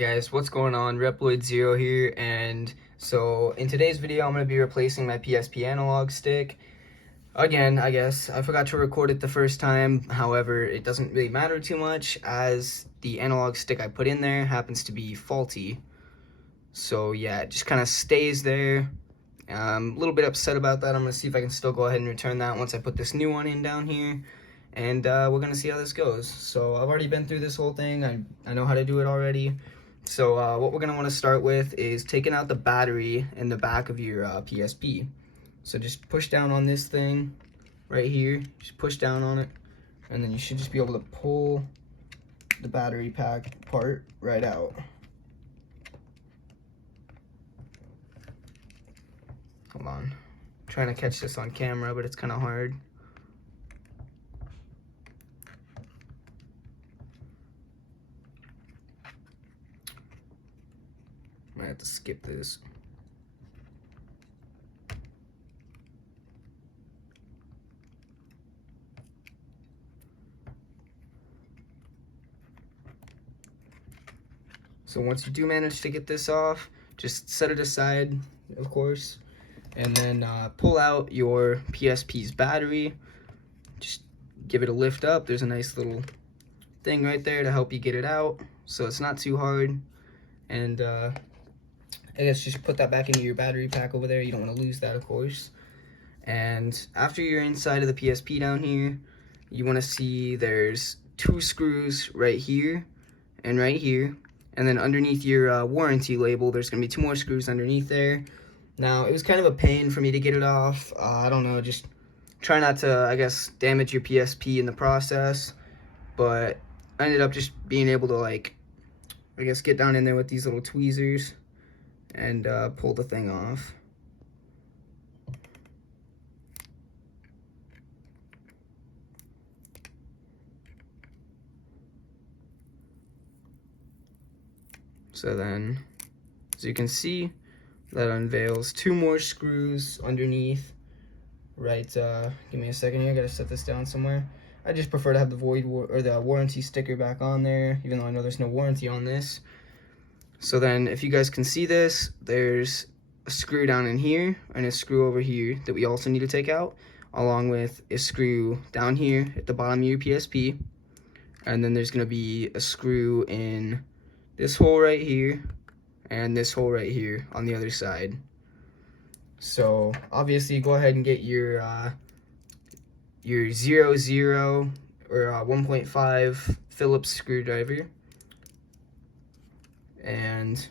Guys, what's going on? Reploid0 here, and so in today's video I'm going to be replacing my PSP analog stick. Again, I guess I forgot to record it the first time. However, it doesn't really matter too much as the analog stick I put in there happens to be faulty. So yeah, it just kind of stays there. I'm a little bit upset about that. I'm going to see if I can still go ahead and return that once I put this new one in down here. And we're going to see how this goes. So I've already been through this whole thing. I know how to do it already. So what we're going to want to start with is taking out the battery in the back of your PSP. So just push down on this thing right here. Just push down on it. And then you should just be able to pull the battery pack part right out. Hold on. I'm trying to catch this on camera, but it's kind of hard. I have to skip this. So once you do manage to get this off, just set it aside, of course, and then pull out your PSP's battery. Just give it a lift up. There's a nice little thing right there to help you get it out, so it's not too hard. And I guess just put that back into your battery pack over there. You don't want to lose that, of course. And after you're inside of the PSP down here, you want to see there's 2 screws right here and right here. And then underneath your warranty label, there's going to be 2 more screws underneath there. Now, it was kind of a pain for me to get it off. I don't know, just try not to, I guess, damage your PSP in the process. But I ended up just being able to, like, I guess, get down in there with these little tweezers and pull the thing off. So then, as you can see, that unveils 2 more screws underneath. Right, give me a second here, I gotta set this down somewhere. I just prefer to have the the warranty sticker back on there, even though I know there's no warranty on this. So then, if you guys can see this, there's a screw down in here and a screw over here that we also need to take out, along with a screw down here at the bottom of your PSP. And then there's gonna be a screw in this hole right here and this hole right here on the other side. So obviously go ahead and get your 00 or 1.5 Phillips screwdriver and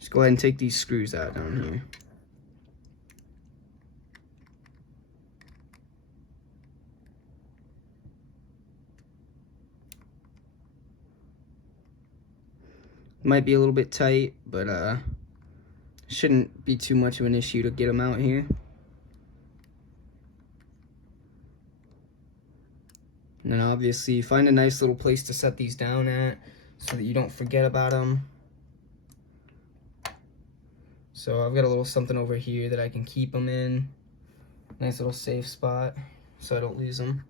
just go ahead and take these screws out down here. Might be a little bit tight, but shouldn't be too much of an issue to get them out here. And then obviously find a nice little place to set these down at so that you don't forget about them. So I've got a little something over here that I can keep them in. Nice little safe spot so I don't lose them.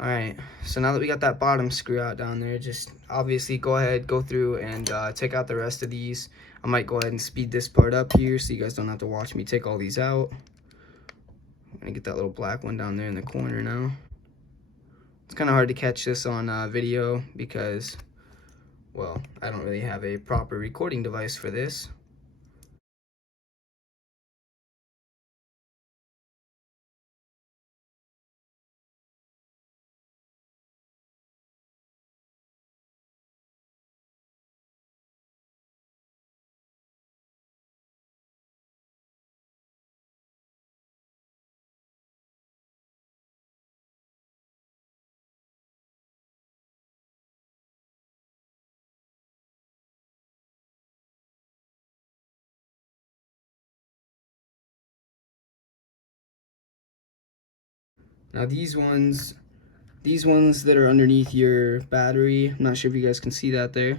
Alright, so now that we got that bottom screw out down there, just obviously go ahead, go through and take out the rest of these. I might go ahead and speed this part up here so you guys don't have to watch me take all these out. I'm gonna get that little black one down there in the corner now. It's kind of hard to catch this on video because, well, I don't really have a proper recording device for this. Now these ones that are underneath your battery, I'm not sure if you guys can see that there.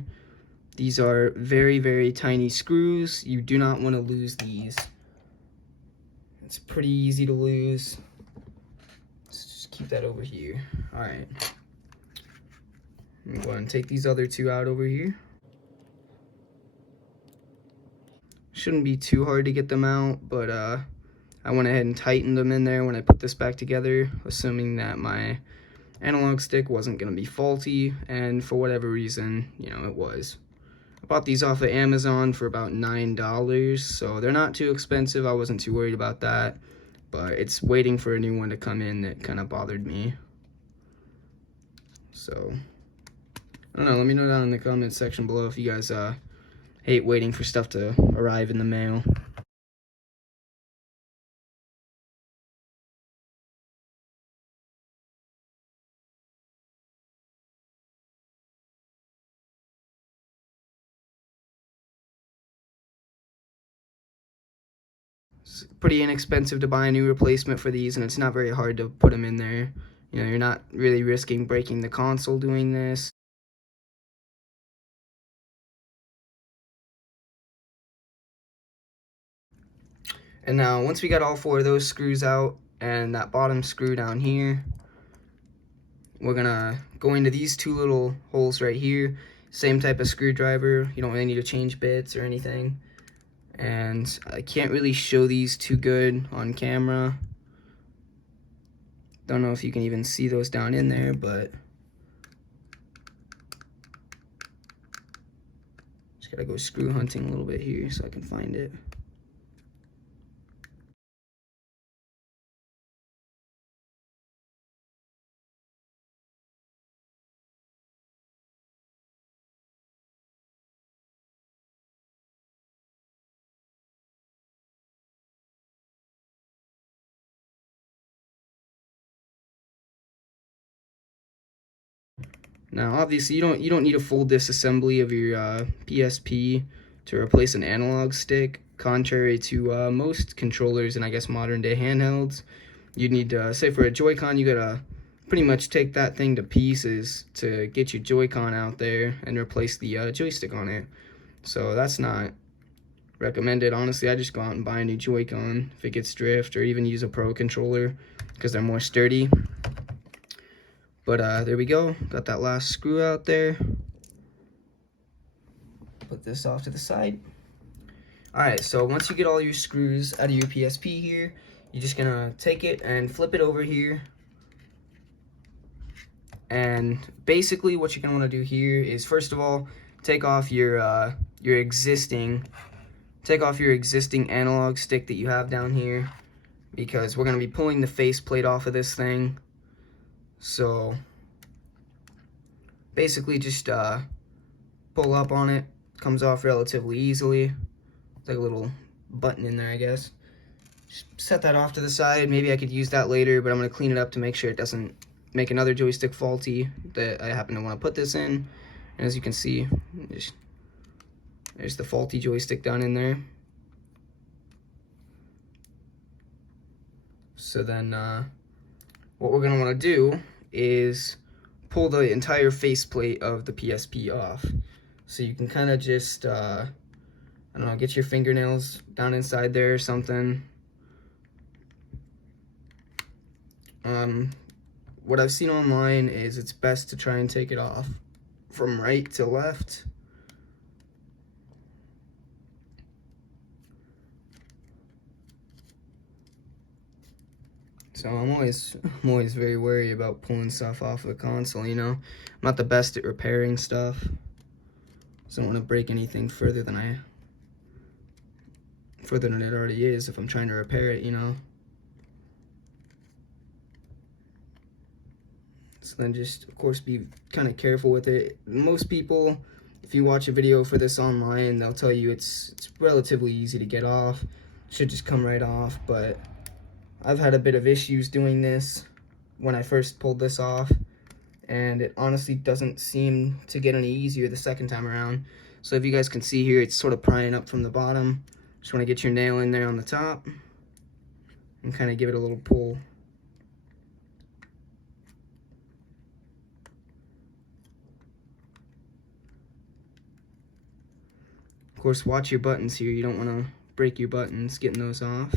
These are very, very tiny screws. You do not want to lose these. It's pretty easy to lose. Let's just keep that over here. All right. I'm going to take these other 2 out over here. Shouldn't be too hard to get them out, but I went ahead and tightened them in there when I put this back together, assuming that my analog stick wasn't going to be faulty, and for whatever reason, you know, it was. I bought these off of Amazon for about $9, so they're not too expensive. I wasn't too worried about that, but it's waiting for a new one to come in that kind of bothered me. So, I don't know, let me know down in the comments section below if you guys hate waiting for stuff to arrive in the mail. It's pretty inexpensive to buy a new replacement for these, and it's not very hard to put them in there. You know, you're not really risking breaking the console doing this. And now, once we got all 4 of those screws out and that bottom screw down here, we're gonna go into these 2 little holes right here. Same type of screwdriver. You don't really need to change bits or anything. And I can't really show these too good on camera. Don't know if you can even see those down in there, but just gotta go screw hunting a little bit here so I can find it. Now, obviously, you don't need a full disassembly of your PSP to replace an analog stick. Contrary to most controllers and I guess modern day handhelds, you'd need to, say for a Joy-Con, you gotta pretty much take that thing to pieces to get your Joy-Con out there and replace the joystick on it. So that's not recommended. Honestly, I just go out and buy a new Joy-Con if it gets drift, or even use a Pro controller because they're more sturdy. But there we go, got that last screw out there. Put this off to the side. Alright, so once you get all your screws out of your PSP here, you're just gonna take it and flip it over here. And basically what you're gonna wanna do here is, first of all, take off your existing analog stick that you have down here, because we're gonna be pulling the faceplate off of this thing. So basically just pull up on it. Comes off relatively easily. It's like a little button in there, I guess. Just set that off to the side. Maybe I could use that later, but I'm going to clean it up to make sure it doesn't make another joystick faulty that I happen to want to put this in. And as you can see, there's the faulty joystick down in there. So then what we're going to want to do is pull the entire faceplate of the PSP off. So you can kind of just, I don't know, get your fingernails down inside there or something. What I've seen online is it's best to try and take it off from right to left. So I'm always very wary about pulling stuff off of the console, you know. I'm not the best at repairing stuff, so I don't want to break anything further than it already is if I'm trying to repair it, you know. So then just, of course, be kind of careful with it. Most people, if you watch a video for this online, they'll tell you it's relatively easy to get off. It should just come right off, but I've had a bit of issues doing this when I first pulled this off, and it honestly doesn't seem to get any easier the second time around. So if you guys can see here, it's sort of prying up from the bottom. Just want to get your nail in there on the top and kind of give it a little pull. Of course, watch your buttons here. You don't want to break your buttons getting those off.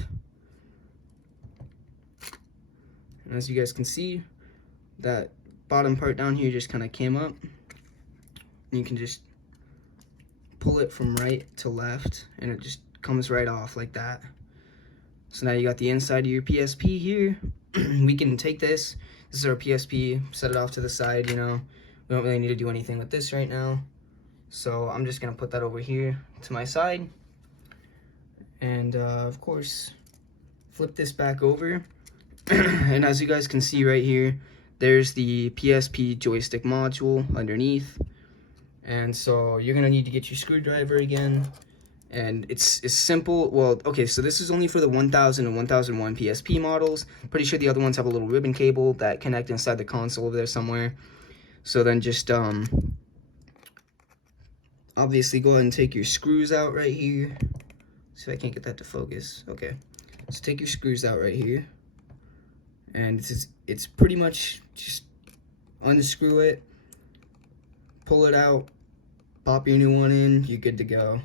And as you guys can see, that bottom part down here just kind of came up. And you can just pull it from right to left, and it just comes right off like that. So now you got the inside of your PSP here. We can take this is our PSP, set it off to the side, you know. We don't really need to do anything with this right now. So I'm just gonna put that over here to my side. And of course, flip this back over. And as you guys can see right here, there's the PSP joystick module underneath. And so you're gonna need to get your screwdriver again. And it's simple. Well, okay, so this is only for the 1000 and 1001 PSP models. Pretty sure the other ones have a little ribbon cable that connect inside the console over there somewhere. So then just obviously go ahead and take your screws out right here. See if I can't get that to focus. Okay, so take your screws out right here, and it's pretty much just unscrew it, pull it out, pop your new one in, you're good to go.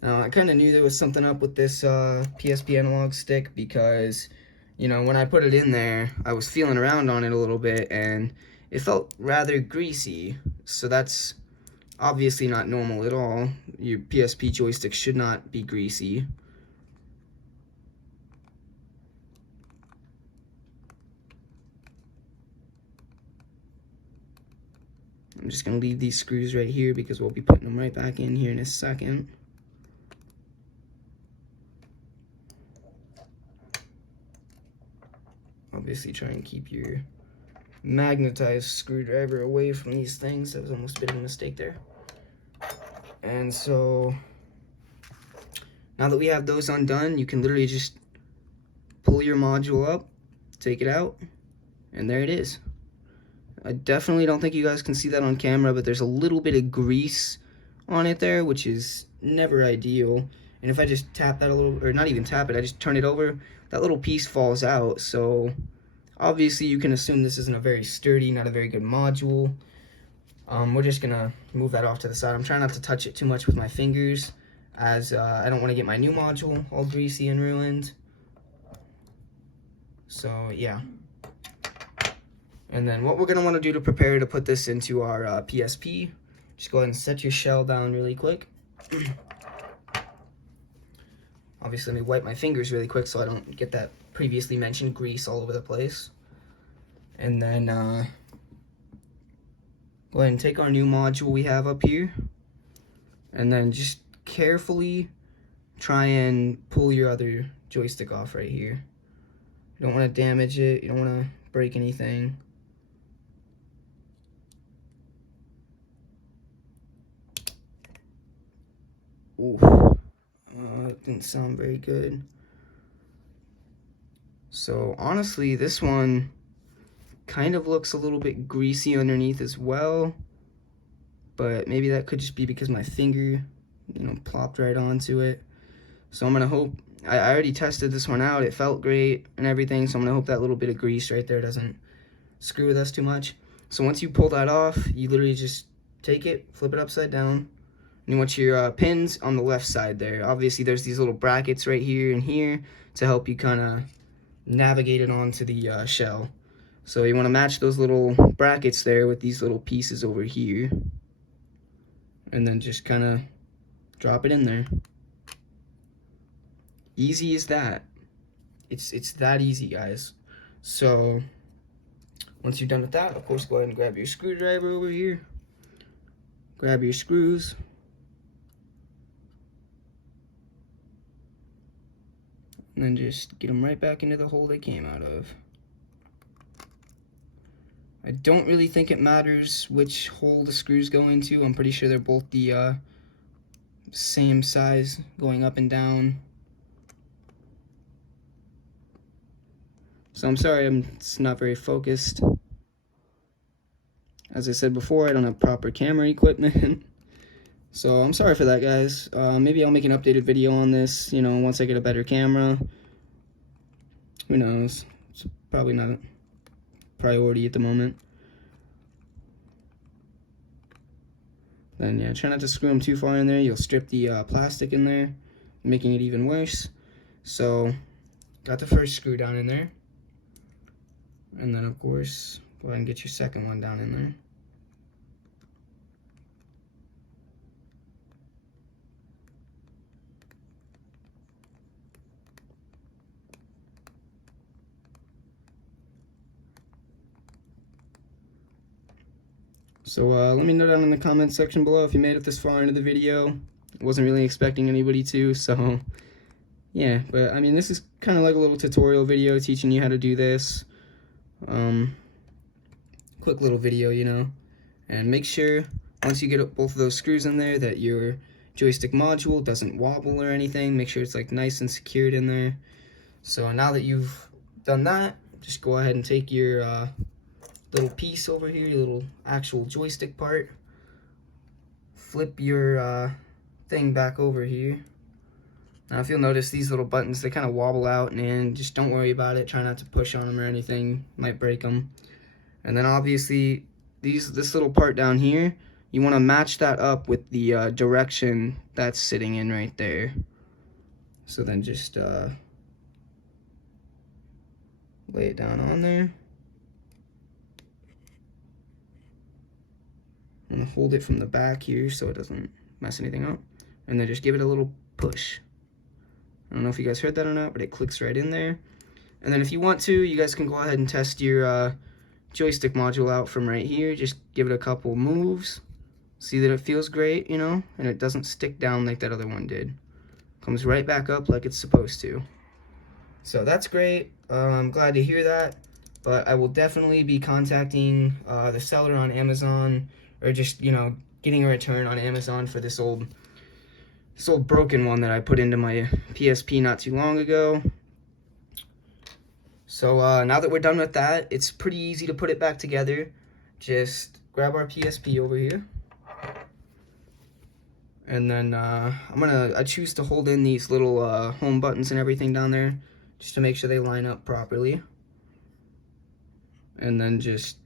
Now, I kind of knew there was something up with this PSP analog stick because, you know, when I put it in there, I was feeling around on it a little bit and it felt rather greasy. So that's obviously not normal at all. Your PSP joystick should not be greasy. I'm just going to leave these screws right here because we'll be putting them right back in here in a second. Obviously try and keep your magnetized screwdriver away from these things. That was almost a bit of a mistake there. And so now that we have those undone, you can literally just pull your module up, take it out, and there it is. I definitely don't think you guys can see that on camera, but there's a little bit of grease on it there, which is never ideal. And if I just tap that a little, or not even tap it, I just turn it over, that little piece falls out. So obviously you can assume this isn't a very sturdy, not a very good module. We're just gonna move that off to the side. I'm trying not to touch it too much with my fingers, as I don't want to get my new module all greasy and ruined. So yeah. And then what we're gonna want to do to prepare to put this into our PSP, just go ahead and set your shell down really quick. Obviously, let me wipe my fingers really quick so I don't get that previously mentioned grease all over the place. And then go ahead and take our new module we have up here, and then just carefully try and pull your other joystick off right here. You don't want to damage it, you don't want to break anything. Oof. It didn't sound very good. So honestly, this one kind of looks a little bit greasy underneath as well, but maybe that could just be because my finger, you know, plopped right onto it. So I'm gonna hope, I already tested this one out, it felt great and everything, so I'm gonna hope that little bit of grease right there doesn't screw with us too much. So once you pull that off, you literally just take it, flip it upside down, and you want your pins on the left side there. Obviously there's these little brackets right here and here to help you kind of navigate it onto the shell. So you want to match those little brackets there with these little pieces over here, and then just kind of drop it in there. Easy as that. It's that easy, guys. So once you're done with that, of course, go ahead and grab your screwdriver over here, grab your screws, and then just get them right back into the hole they came out of. I don't really think it matters which hole the screws go into. I'm pretty sure they're both the same size going up and down. So I'm sorry, it's not very focused. As I said before, I don't have proper camera equipment. So I'm sorry for that, guys. Maybe I'll make an updated video on this, you know, once I get a better camera. Who knows? It's probably not a priority at the moment. Then yeah, try not to screw them too far in there. You'll strip the plastic in there, making it even worse. So got the first screw down in there, and then of course go ahead and get your second one down in there. So let me know down in the comments section below if you made it this far into the video. I wasn't really expecting anybody to, so yeah. But I mean, this is kind of like a little tutorial video teaching you how to do this. Quick little video, you know. And make sure, once you get both of those screws in there, that your joystick module doesn't wobble or anything. Make sure it's like nice and secured in there. So now that you've done that, just go ahead and take your little piece over here, your little actual joystick part. Flip your thing back over here. Now if you'll notice, these little buttons, they kind of wobble out and in. Just don't worry about it. Try not to push on them or anything. Might break them. And then obviously, this little part down here, you want to match that up with the direction that's sitting in right there. So then just lay it down on there. And hold it from the back here so it doesn't mess anything up. And then just give it a little push. I don't know if you guys heard that or not, but it clicks right in there. And then if you want to, you guys can go ahead and test your joystick module out from right here. Just give it a couple moves. See that it feels great, you know, and it doesn't stick down like that other one did. Comes right back up like it's supposed to. So that's great. I'm glad to hear that. But I will definitely be contacting the seller on Amazon, or just, you know, getting a return on Amazon for this old broken one that I put into my PSP not too long ago. So now that we're done with that, it's pretty easy to put it back together. Just grab our PSP over here. And then I choose to hold in these little home buttons and everything down there, just to make sure they line up properly. And then just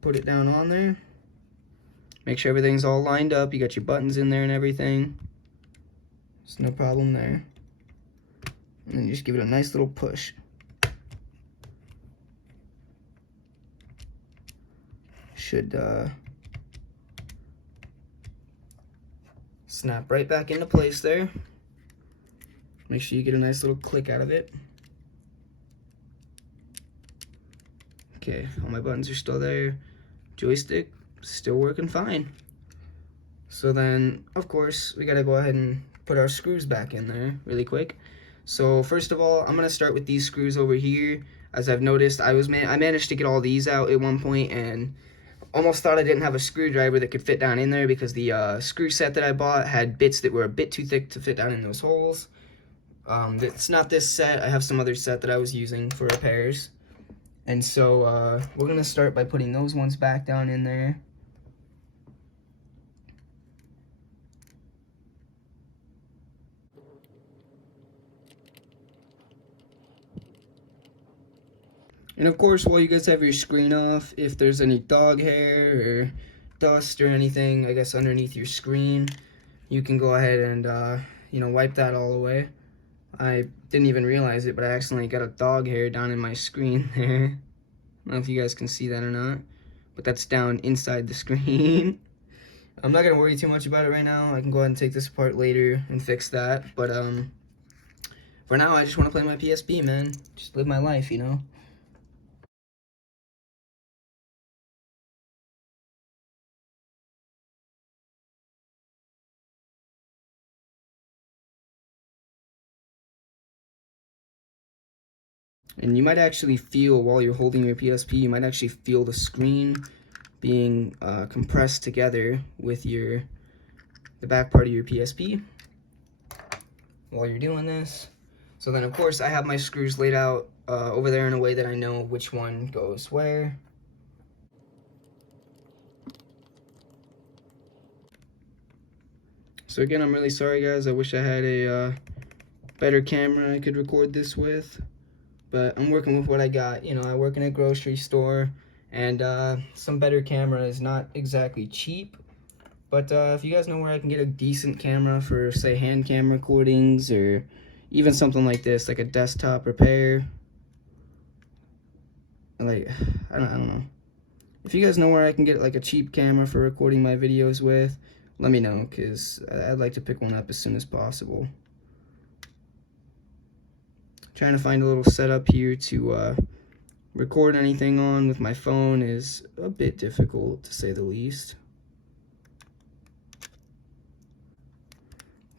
put it down on there. Make sure everything's all lined up. You got your buttons in there and everything. There's no problem there. And then just give it a nice little push. Should snap right back into place there. Make sure you get a nice little click out of it. Okay, all my buttons are still there. Joystick still working fine. So then, of course, we gotta go ahead and put our screws back in there really quick. So first of all, I'm gonna start with these screws over here. As I've noticed, I managed to get all these out at one point, and almost thought I didn't have a screwdriver that could fit down in there, because the screw set that I bought had bits that were a bit too thick to fit down in those holes. It's not this set. I have some other set that I was using for repairs. And so we're gonna start by putting those ones back down in there. And of course, while you guys have your screen off, if there's any dog hair or dust or anything, I guess, underneath your screen, you can go ahead and, you know, wipe that all away. I didn't even realize it, but I accidentally got a dog hair down in my screen there. I don't know if you guys can see that or not, but that's down inside the screen. I'm not going to worry too much about it right now. I can go ahead and take this apart later and fix that, but for now, I just want to play my PSP, man. Just live my life, you know? And you might actually feel, while you're holding your PSP, you might actually feel the screen being compressed together with the back part of your PSP while you're doing this. So then, of course, I have my screws laid out over there in a way that I know which one goes where. So again, I'm really sorry, guys. I wish I had a better camera I could record this with. But I'm working with what I got. You know, I work in a grocery store, and some better camera is not exactly cheap. But if you guys know where I can get a decent camera for, say, hand cam recordings, or even something like this, like a desktop repair, like, I don't know. If you guys know where I can get like a cheap camera for recording my videos with, let me know, because I'd like to pick one up as soon as possible. Trying to find a little setup here to record anything on with my phone is a bit difficult, to say the least.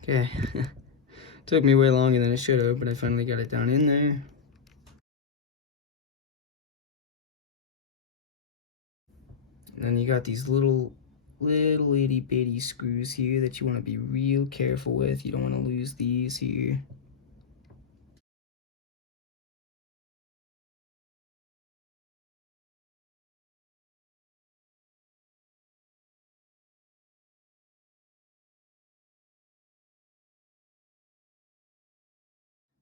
Okay. Took me way longer than it should have, but I finally got it down in there. And then you got these little itty bitty screws here that you want to be real careful with. You don't want to lose these here.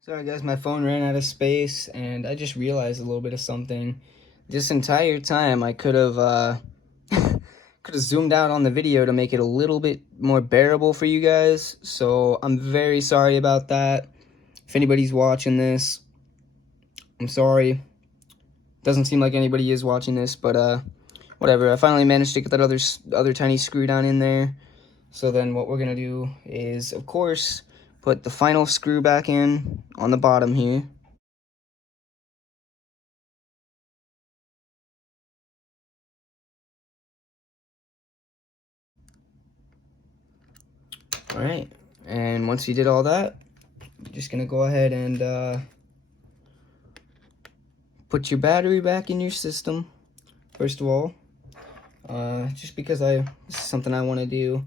Sorry guys, my phone ran out of space, and I just realized a little bit of something. This entire time I could have zoomed out on the video to make it a little bit more bearable for you guys, so I'm very sorry about that. If anybody's watching this, I'm sorry. Doesn't seem like anybody is watching this, but whatever. I finally managed to get that other tiny screw down in there. So then what we're gonna do is, of course, put the final screw back in on the bottom here. Alright, and once you did all that, you're just gonna go ahead and put your battery back in your system, first of all. Just because this is something I want to do.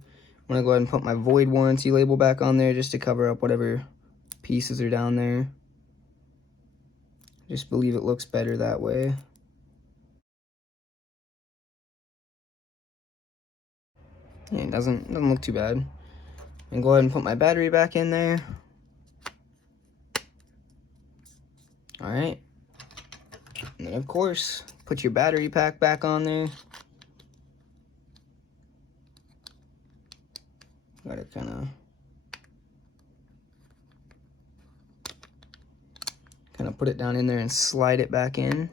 I'm gonna go ahead and put my void warranty label back on there just to cover up whatever pieces are down there. Just believe it looks better that way. Yeah, it doesn't look too bad. And go ahead and put my battery back in there. Alright. And then of course, put your battery pack back on there. Gotta kinda put it down in there and slide it back in.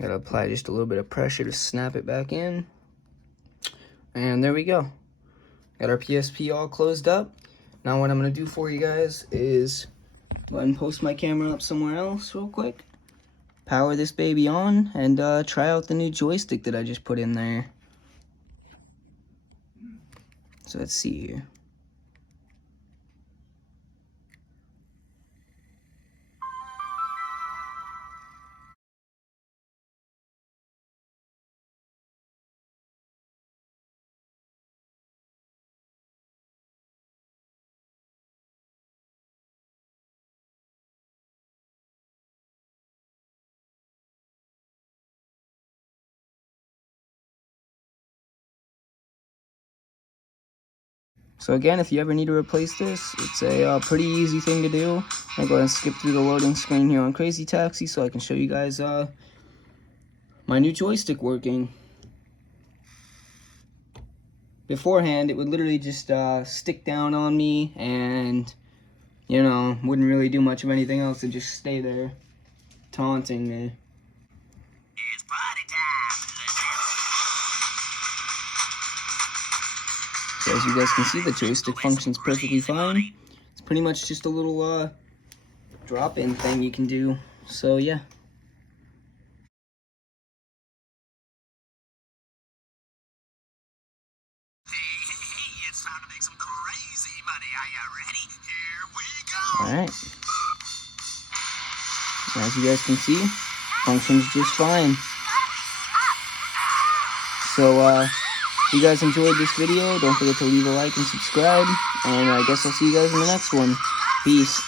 Gotta apply just a little bit of pressure to snap it back in. And there we go. Got our PSP all closed up. Now what I'm gonna do for you guys is go ahead and post my camera up somewhere else real quick. Power this baby on and try out the new joystick that I just put in there. So let's see here. So again, if you ever need to replace this, it's a pretty easy thing to do. I'm going to go ahead and skip through the loading screen here on Crazy Taxi so I can show you guys my new joystick working. Beforehand, it would literally just stick down on me and, you know, wouldn't really do much of anything else. It'd just stay there taunting me. It's party time. So as you guys can see, the joystick functions perfectly fine. It's pretty much just a little drop-in thing you can do. So yeah. Hey, it's time to make some crazy money. Are you ready? Here we go. Alright. As you guys can see, functions just fine. So if you guys enjoyed this video, don't forget to leave a like and subscribe. And I guess I'll see you guys in the next one. Peace.